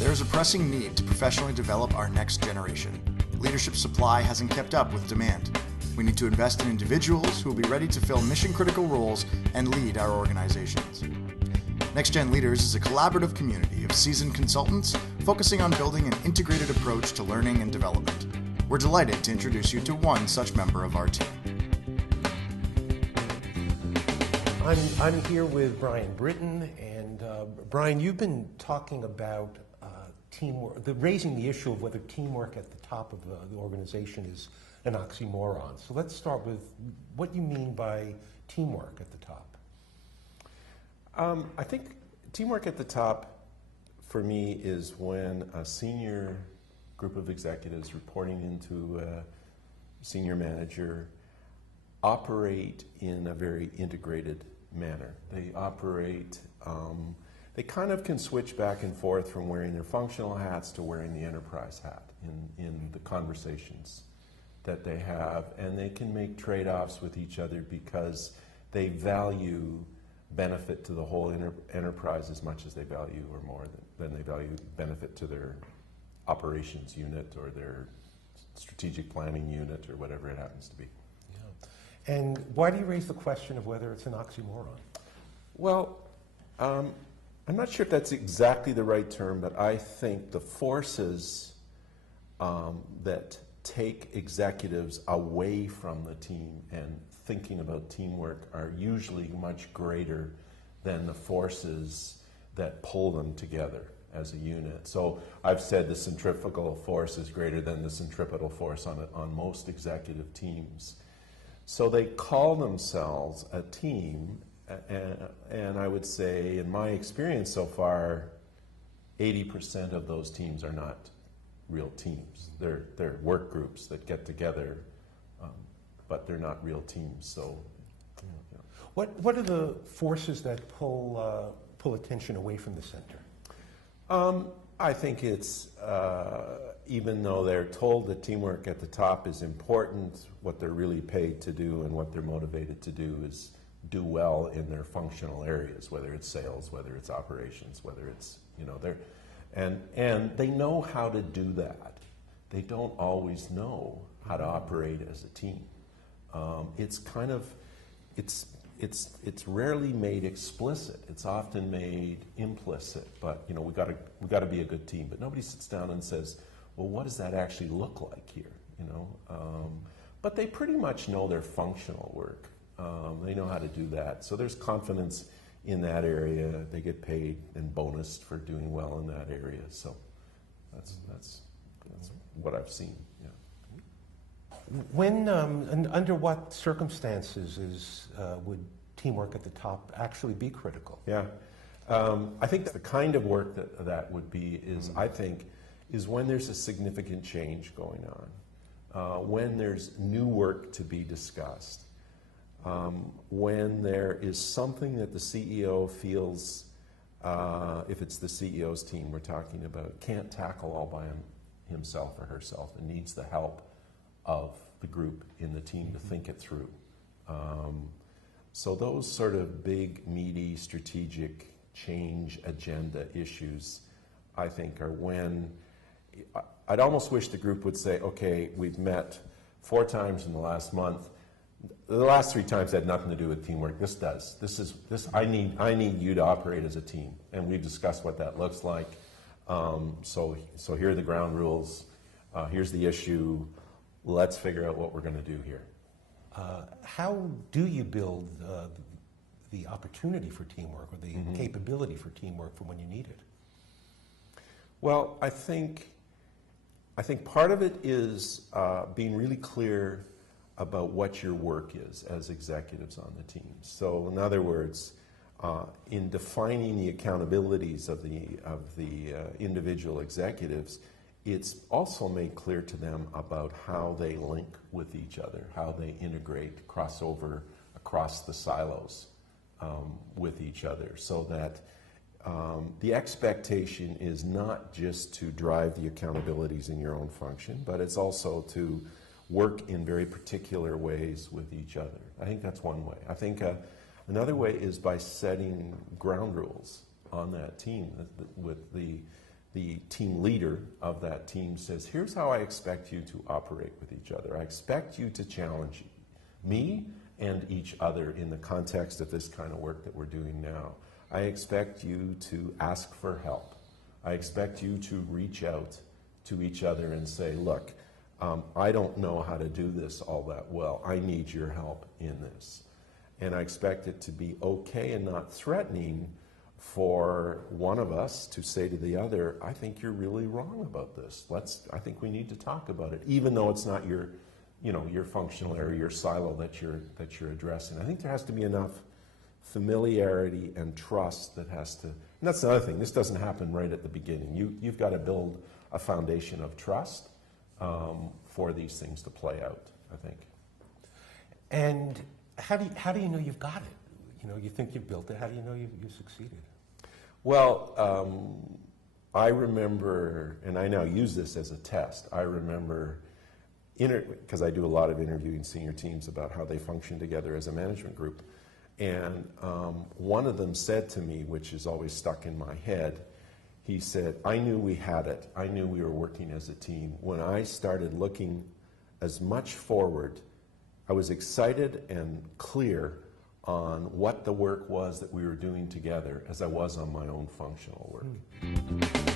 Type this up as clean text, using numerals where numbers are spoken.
There is a pressing need to professionally develop our next generation. Leadership supply hasn't kept up with demand. We need to invest in individuals who will be ready to fill mission-critical roles and lead our organizations. Next Gen Leaders is a collaborative community of seasoned consultants focusing on building an integrated approach to learning and development. We're delighted to introduce you to one such member of our team. I'm here with Brian Britton, and Brian, you've been talking about teamwork, raising the issue of whether teamwork at the top of the organization is an oxymoron. So let's start with what you mean by teamwork at the top. I think teamwork at the top, for me, is when a senior group of executives reporting into a senior manager operate in a very integrated manner. They operate, they kind of can switch back and forth from wearing their functional hats to wearing the enterprise hat in the conversations that they have, and they can make trade-offs with each other because they value benefit to the whole enterprise as much as they value, or more than they value benefit to their operations unit or their strategic planning unit or whatever it happens to be. Yeah. And why do you raise the question of whether it's an oxymoron? Well, I'm not sure if that's exactly the right term, but I think the forces that take executives away from the team and thinking about teamwork are usually much greater than the forces that pull them together as a unit. So I've said the centrifugal force is greater than the centripetal force on most executive teams. So they call themselves a team, and I would say, in my experience so far, 80% of those teams are not real teams. They're work groups that get together, but they're not real teams. So, you know. What are the forces that pull attention away from the center? I think it's, even though they're told that teamwork at the top is important, what they're really paid to do and what they're motivated to do is do well in their functional areas, whether it's sales, whether it's operations, whether it's, you know, and they know how to do that. They don't always know how to operate as a team. It's kind of, it's rarely made explicit. It's often made implicit. But you know, we got to be a good team. But nobody sits down and says, well, what does that actually look like here? You know, but they pretty much know their functional work. They know how to do that. So there's confidence in that area. They get paid and bonused for doing well in that area. So that's what I've seen. Yeah. When and under what circumstances would teamwork at the top actually be critical? Yeah, I think the kind of work that would be is, I think, is when there's a significant change going on, when there's new work to be discussed, when there is something that the CEO feels, if it's the CEO's team we're talking about, can't tackle all by himself or herself and needs the help of the group in the team to think it through. So those sort of big, meaty, strategic change agenda issues, I think, are when I'd almost wish the group would say, okay, we've met 4 times in the last month. The last 3 times had nothing to do with teamwork. This does. I need you to operate as a team, and we've discussed what that looks like. So here are the ground rules. Here's the issue. Let's figure out what we're going to do here. How do you build the opportunity for teamwork, or the capability for teamwork for when you need it? Well, I think part of it is being really clear about what your work is as executives on the team. So, in other words, in defining the accountabilities of the individual executives, it's also made clear to them about how they link with each other, how they integrate, cross over across the silos with each other, so that the expectation is not just to drive the accountabilities in your own function, but it's also to work in very particular ways with each other. I think that's one way. I think another way is by setting ground rules on that team with the the team leader of that team says, here's how I expect you to operate with each other. I expect you to challenge me and each other in the context of this kind of work that we're doing now. I expect you to ask for help. I expect you to reach out to each other and say, look, I don't know how to do this all that well. I need your help in this. And I expect it to be okay and not threatening for one of us to say to the other, I think you're really wrong about this. I think we need to talk about it, even though it's not your functional area, your silo that you're addressing. I think there has to be enough familiarity and trust that has to, and that's another thing, this doesn't happen right at the beginning. You've got to build a foundation of trust for these things to play out, I think. And how do you know you've got it? You think you've built it, how do you know you've succeeded? Well, I remember, and I now use this as a test, I remember, because I do a lot of interviewing senior teams about how they function together as a management group, and one of them said to me, which is always stuck in my head, he said, I knew we had it, I knew we were working as a team. When I started looking as much forward, I was excited and clear on what the work was that we were doing together as I was on my own functional work.